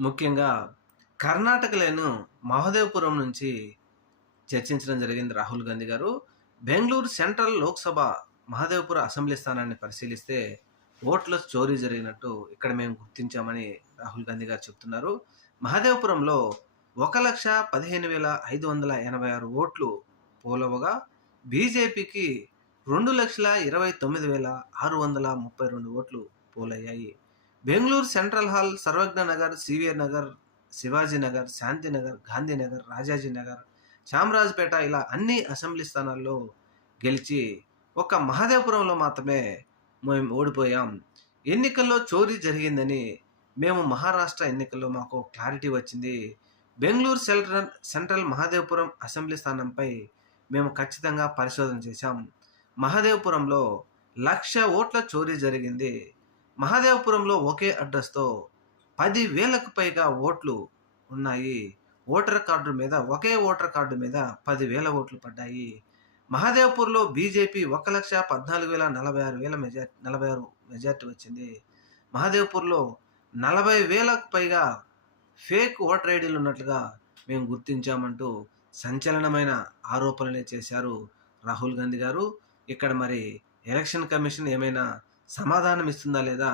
ముఖ్యంగా కర్ణాటకలోను మహదేవపురం నుంచి చర్చించడం జరిగింది రాహుల్ గాంధీ గారు. బెంగళూరు సెంట్రల్ లోక్సభ మహదేవపుర అసెంబ్లీ స్థానాన్ని పరిశీలిస్తే ఓట్ల చోరీ జరిగినట్టు ఇక్కడ మేము గుర్తించామని రాహుల్ గాంధీ గారు చెప్తున్నారు. మహదేవపురంలో ఒక లక్ష పదిహేను వేల ఐదు వందల ఎనభై ఆరు ఓట్లు పోలవగా బీజేపీకి రెండు లక్షల ఇరవై తొమ్మిది వేల ఆరు వందల ముప్పై రెండు ఓట్లు పోలయ్యాయి. Bengaluru central hall Sarvagna Nagar CVR Nagar Shivaji Nagar Shantinagar Gandhinagar Rajaji Nagar Chamarajapete ఇలా అన్ని అసెంబ్లీ స్థానాల్లో గెలిచి ఒక మహదేవపురంలో మాత్రమే మేము ఓడిపోయాం. ఎన్నికల్లో చోరీ జరిగిందని మేము మహారాష్ట్ర ఎన్నికల్లో మాకు క్లారిటీ వచ్చింది. Bengaluru central central Mahadevapuram assembly స్థానంపై మేము ఖచ్చితంగా పరిశోధన చేశాం. మహదేవపురంలో లక్ష ఓట్ల చోరీ జరిగింది. మహదేవపురంలో ఒకే అడ్రస్తో పది వేలకు పైగా ఓట్లు ఉన్నాయి. ఓటర్ కార్డు మీద ఒకే ఓటర్ కార్డు మీద పదివేల ఓట్లు పడ్డాయి. మహదేవ్పూర్లో బీజేపీ ఒక లక్ష పద్నాలుగు వేల నలభై ఆరు వేల మెజార్టీ నలభై ఆరు మెజార్టీ వచ్చింది. మహదేవ్పూర్లో నలభై వేలకు పైగా ఫేక్ ఓటర్ ఐడీలు ఉన్నట్లుగా మేము గుర్తించామంటూ సంచలనమైన ఆరోపణలే చేశారు రాహుల్ గాంధీ గారు. ఇక్కడ మరి ఎలక్షన్ కమిషన్ ఏమైనా సమాధానం ఇస్తుందా లేదా?